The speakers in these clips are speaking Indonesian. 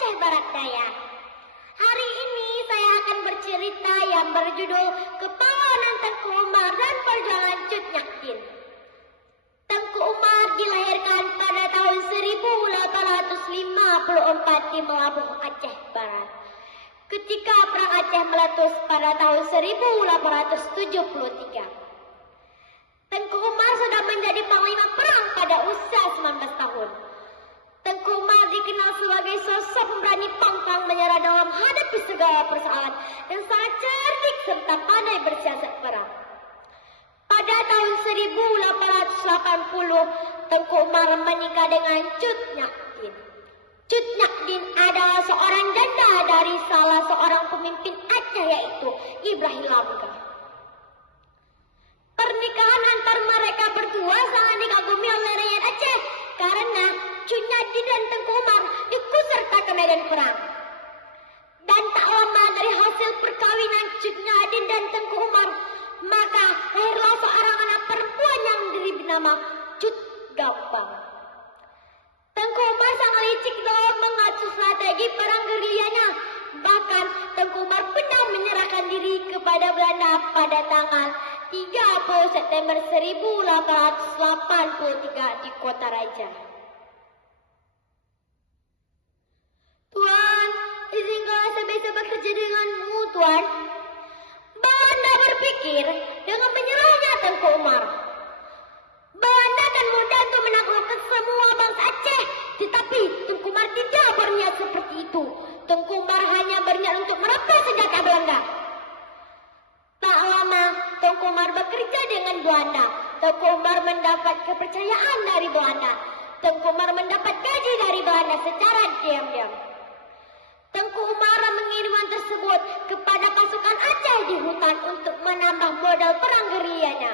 Aceh Barat Daya. Hari ini saya akan bercerita yang berjudul Kepahlawanan Tengku Umar dan Perjuangan Cut Nyak Dien. Tengku Umar dilahirkan pada tahun 1854 di Melabuh, Aceh Barat. Ketika Perang Aceh meletus pada tahun 1873. Tengku Umar sudah menjadi panglima perang pada usia 19 tahun. Tengku Umar dikenal sebagai sosok pemberani pantang menyerah dalam menghadapi segala persoalan dan sangat cerdik serta pandai bersiasat perang. Pada tahun 1880, Tengku Umar menikah dengan Cut Nyak Dien. Cut Nyak Dien adalah seorang janda dari salah seorang pemimpin Aceh, yaitu Ibrahim Lamga. Pernikahan antar mereka berdua sangat dikagumi oleh rakyat Aceh karena Cut Nyak Dien dan Tengku Umar ikut serta ke medan perang. Dan tak lama dari hasil perkawinan Cut Nyak Dien dan Tengku Umar, maka lahirlah seorang anak perempuan yang diberi nama Cut Gambang. Tengku Umar sangat licik dalam mengatur strategi perang gerilyanya. Bahkan Tengku Umar pernah menyerahkan diri kepada Belanda pada tanggal 30 September 1883 di Kota Raja. Tuan, izinkanlah saya bisa bekerja denganmu, Tuan. Belanda berpikir dengan menyerahnya Tengku Umar, Belanda akan mudah untuk menaklukkan semua bangsa Aceh. Tetapi Tengku Umar tidak berniat seperti itu. Tengku Umar hanya berniat untuk merebut senjata Belanda. Tak lama Tengku Umar bekerja dengan Belanda. Tengku Umar mendapat kepercayaan dari Belanda. Tengku Umar mendapat gaji dari Belanda secara diam-diam. Tengku Umar mengirimkan tersebut kepada pasukan Aceh di hutan untuk menambah modal perang gerilyanya.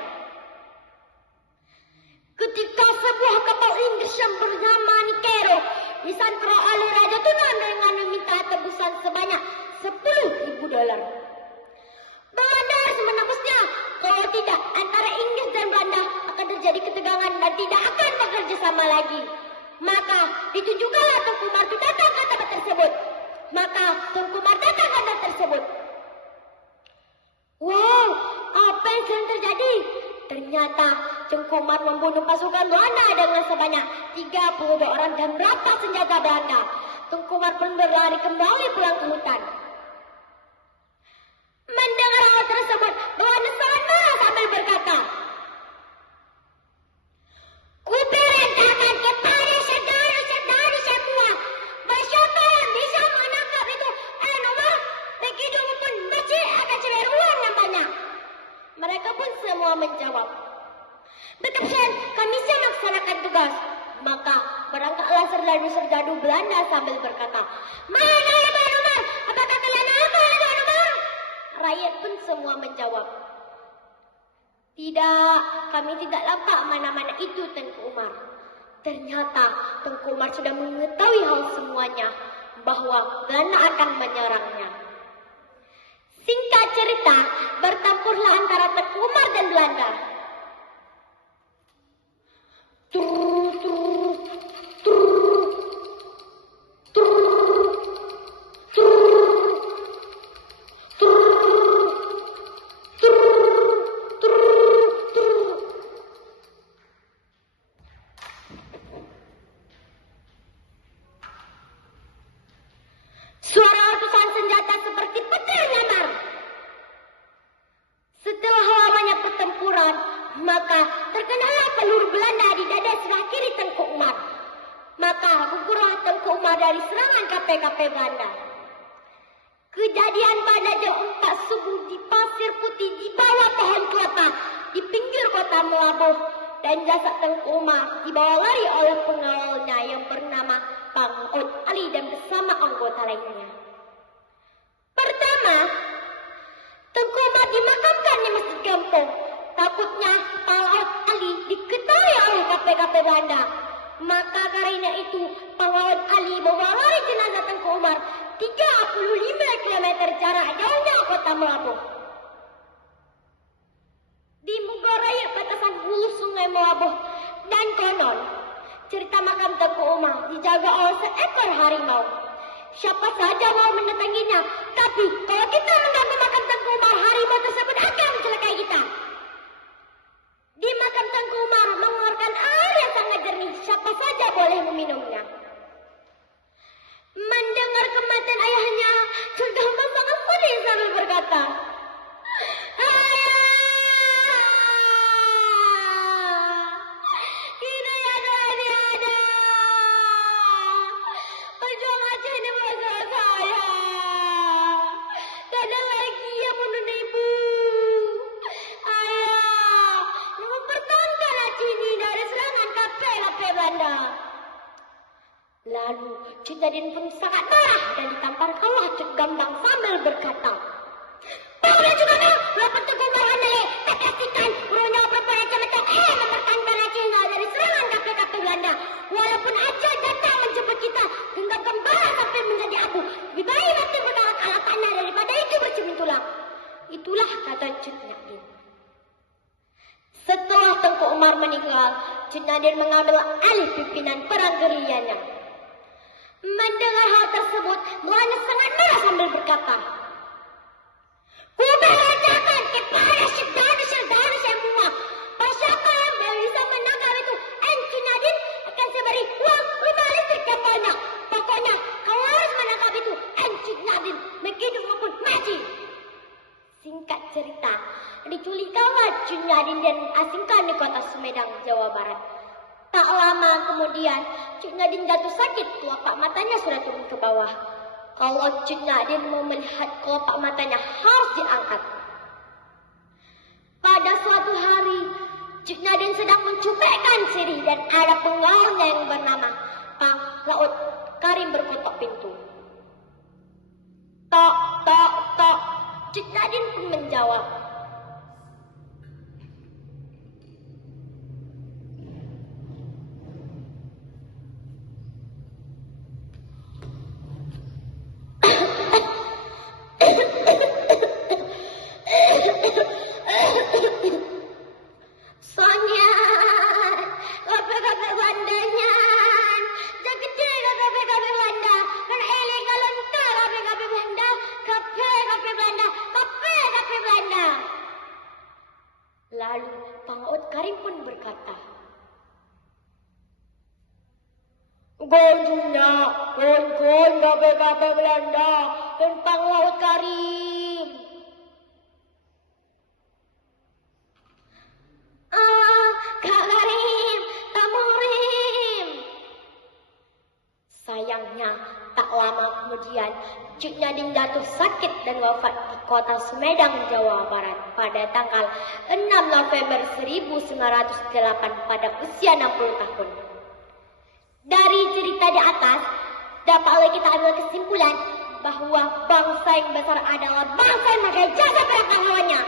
Ketika sebuah kapal Inggris yang bernama Nikero disandra oleh Raja Tuna dengan meminta tebusan sebanyak $10.000. Belanda harus menebusnya. Kalau tidak, antara Inggris dan Belanda akan terjadi ketegangan dan tidak akan bekerja sama lagi. Maka ditujukanlah Tengku Umar datang ke tempat tersebut. Maka Tengku Umar datang ke tempat tersebut. Wow, apa yang sedang terjadi? Ternyata Tengku Umar membunuh pasukan Belanda dengan sebanyak 32 orang dan merampas senjata Belanda. Tengku Umar pun berlari kembali pulang ke hutan. Mendengar hal tersebut, Belanda sangat marah sambil berkata, "Kuperintahkan kepada saudara-saudara semua, siapa yang bisa menangkap itu Umar, begitu pun Baci akan cerai uang yang banyak." Mereka pun semua menjawab, "Betul, kami siap melaksanakan tugas." Maka berangkatlah serdadu-serdadu Belanda sambil berkata, "Mana Tuan Umar? Apakah kalian nampak Tuan Umar?" Rakyat pun semua menjawab, "Tidak, kami tidak nampak mana-mana itu Tengku Umar." Ternyata Tengku Umar sudah mengetahui hal semuanya, bahwa Belanda akan menyerangnya. Singkat cerita, bertempurlah antara Tengku Umar dan Belanda. Suara letusan senjata seperti petir nyamar. Setelah lamanya pertempuran, maka terkenalah peluru Belanda di dada sebelah kiri Tengku Umar. Maka gugurlah Tengku Umar dari serangan KPKP Belanda. Kejadian pada jam 4 subuh di Pasir Putih di bawah pohon kelapa di pinggir kota Melabuh, dan jasad Tengku Umar dibawa lari oleh pengawalnya yang bernama Bang Ud Ali dan bersama anggota lainnya. Pertama, Tengku Umar dimakamkan di Masjid Gampong. Takutnya Panglaut Ali diketahui oleh KPKP Belanda. Maka karena itu Panglaut Ali bawa lari jenazah Tengku Umar 35 km jarak jauhnya kota Melabuh. Di Mugoraya, batasan hulu sungai Melabuh, dan konon cerita makam Tengku Umar dijaga oleh seekor harimau. siapa saja mau mendatanginya. Tapi kalau kita mengganggu makam Tengku Umar, harimau tersebut akan mencelakai kita. Di makam Tengku Umar mengeluarkan air yang sangat jernih. Siapa saja boleh meminumnya. Mendengar kematian ayahnya, Sultan Hamam sangat sedih sambil berkata, lalu Cik Nadin pun sangat marah dan ditampar Cik Gambang sambil berkata, "Bangunlah Cik Gambang, lapor Tengku Umar Handale, tak pastikan Bruno berpercaya macam mempertahankan Aceh dari serangan kapal-kapal Belanda. Walaupun Aceh datang menjemput kita, genggam bara sampai menjadi abu. Lebih baik mati berdarat ala tanah daripada itu bercermin tulang." Itulah kata Cik Nadin. Setelah Tengku Umar meninggal, Cik Nadin mengambil alih pimpinan perang gerilyanya. Mendengar hal tersebut, Melanda sangat marah sambil berkata, "Ku berantakan kepada syedana semua. Siapa yang bisa menangkap itu? Cik Nadin akan saya beri uang 5 listrik yang banyak. Pokoknya kau harus menangkap itu, Cik Nadin, begitu maupun mati." Singkat cerita, diculikkanlah Cik Nadin dan asingkan di kota Sumedang, Jawa Barat. Tak lama kemudian, Cik Nadin jatuh sakit, kelopak matanya sudah turun ke bawah. Kalau Cik Nadin mau melihat kelopak matanya harus diangkat. Pada suatu hari, Cik Nadin sedang mencupekkan sirih dan ada pengawalnya yang bernama Pak Laut Karim berketok pintu. "Tok, tok, tok." Cik Nadin pun menjawab, Lalu Pak Laut Karim pun berkata, "Gondunya, gon gabe Belanda dan Pak Laut Karim." Kak Karim, tak murim. Sayangnya, tak lama kemudian Cik Nadin jatuh sakit dan wafat di kota Sumedang, Jawa Barat pada tanggal 6 November 1908 pada usia 60 tahun. Dari cerita di atas, dapatlah kita ambil kesimpulan bahwa bangsa yang besar adalah bangsa yang memakai jasa perang pahlawannya.